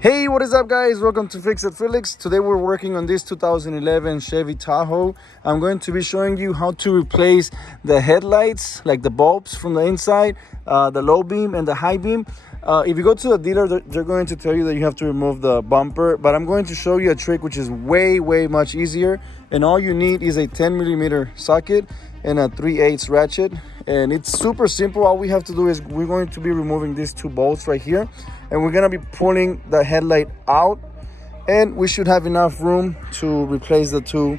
Hey, what is up, guys? Welcome to Fix It Felix. Today we're working on this 2011 Chevy Tahoe. I'm going to be showing you how to replace the headlights, like the bulbs from the inside, the low beam and the high beam. If you go to the dealer, they're going to tell you that you have to remove the bumper, but I'm going to show you a trick which is way much easier. And all you need is a 10mm socket and a 3/8 ratchet, and it's super simple. All we have to do is we're going to be removing these two bolts right here, and we're going to be pulling the headlight out, and we should have enough room to replace the two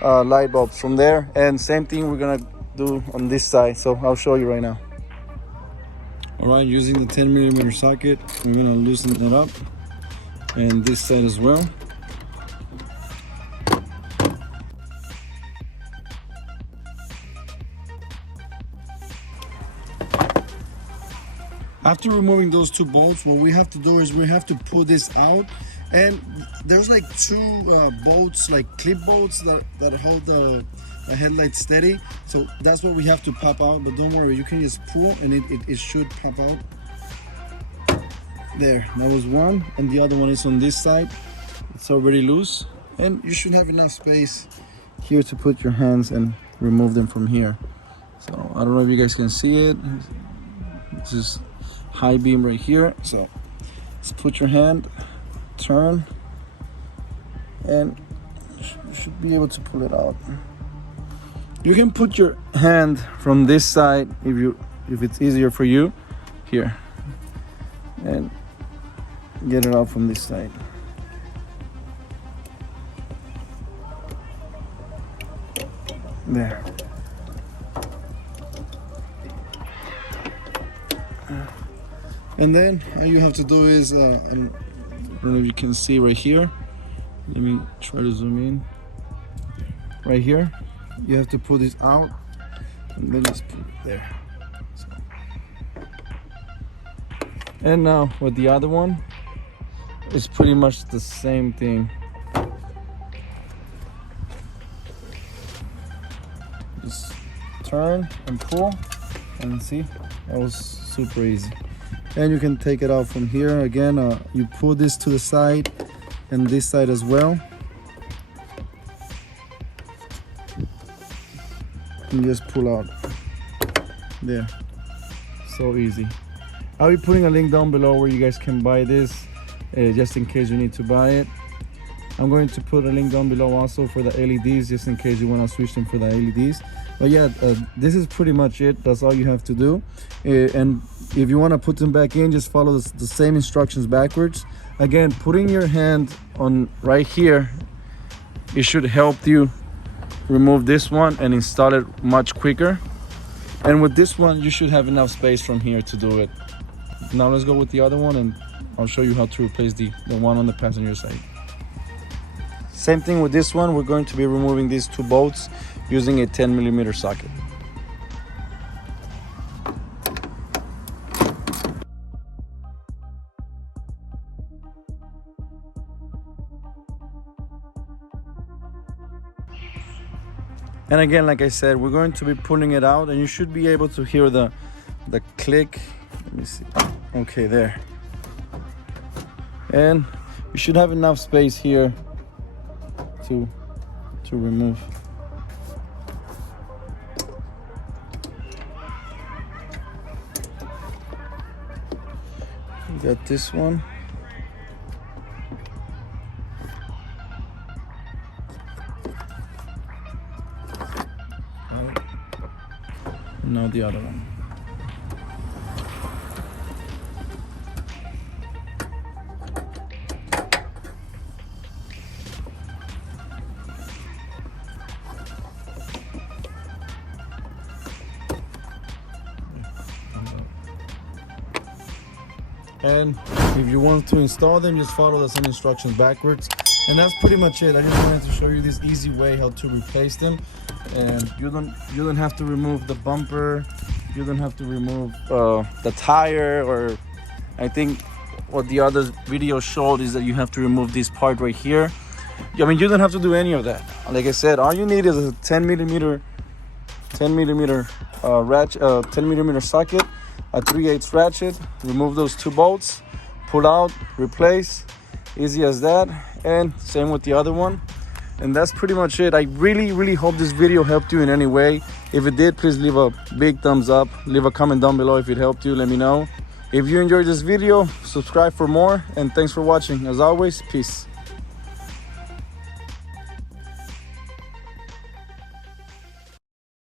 light bulbs from there. And same thing we're going to do on this side, so I'll show you right now. All right, using the 10mm socket, we're going to loosen it up, and this side as well. After removing those two bolts, what we have to do is we have to pull this out, and there's like two bolts, like clip bolts that hold the headlight steady. So that's what we have to pop out, but don't worry, you can just pull and it should pop out. There, that was one, and the other one is on this side. It's already loose, and you should have enough space here to put your hands and remove them from here. So I don't know if you guys can see it. This is high beam right here, so just put your hand, turn, and you should be able to pull it out. You can put your hand from this side if it's easier for you, here, and get it out from this side. There. And then all you have to do is, I don't know if you can see right here. Let me try to zoom in. Right here, you have to pull this out, and then just put it there. So. And now with the other one, it's pretty much the same thing. Just turn and pull, and see, that was super easy. And you can take it out from here. Again, you pull this to the side and this side as well, and just pull out. There, so easy. I'll be putting a link down below where you guys can buy this, just in case you need to buy it. I'm going to put a link down below also for the LEDs, just in case you want to switch them for the LEDs. But yeah, this is pretty much it. That's all you have to do. And if you want to put them back in, just follow the same instructions backwards. Again, putting your hand on right here, it should help you remove this one and install it much quicker. And with this one, you should have enough space from here to do it. Now let's go with the other one, and I'll show you how to replace the one on the passenger side. Same thing with this one. We're going to be removing these two bolts using a 10mm socket. And again, like I said, we're going to be pulling it out, and you should be able to hear the click. Let me see. Okay, there. And you should have enough space here to remove. We got this one. Now the other one. And if you want to install them, just follow the same instructions backwards. And that's pretty much it. I just wanted to show you this easy way how to replace them. And you don't have to remove the bumper, you don't have to remove the tire, or I think what the other video showed is that you have to remove this part right here. I mean, you don't have to do any of that. Like I said, all you need is a 10mm ratchet, 10mm socket, a 3/8 ratchet. Remove those two bolts, pull out, replace, easy as that. And same with the other one. And that's pretty much it. I really hope this video helped you in any way. If it did, please leave a big thumbs up, leave a comment down below if it helped you, let me know. If you enjoyed this video, subscribe for more, and thanks for watching. As always, peace.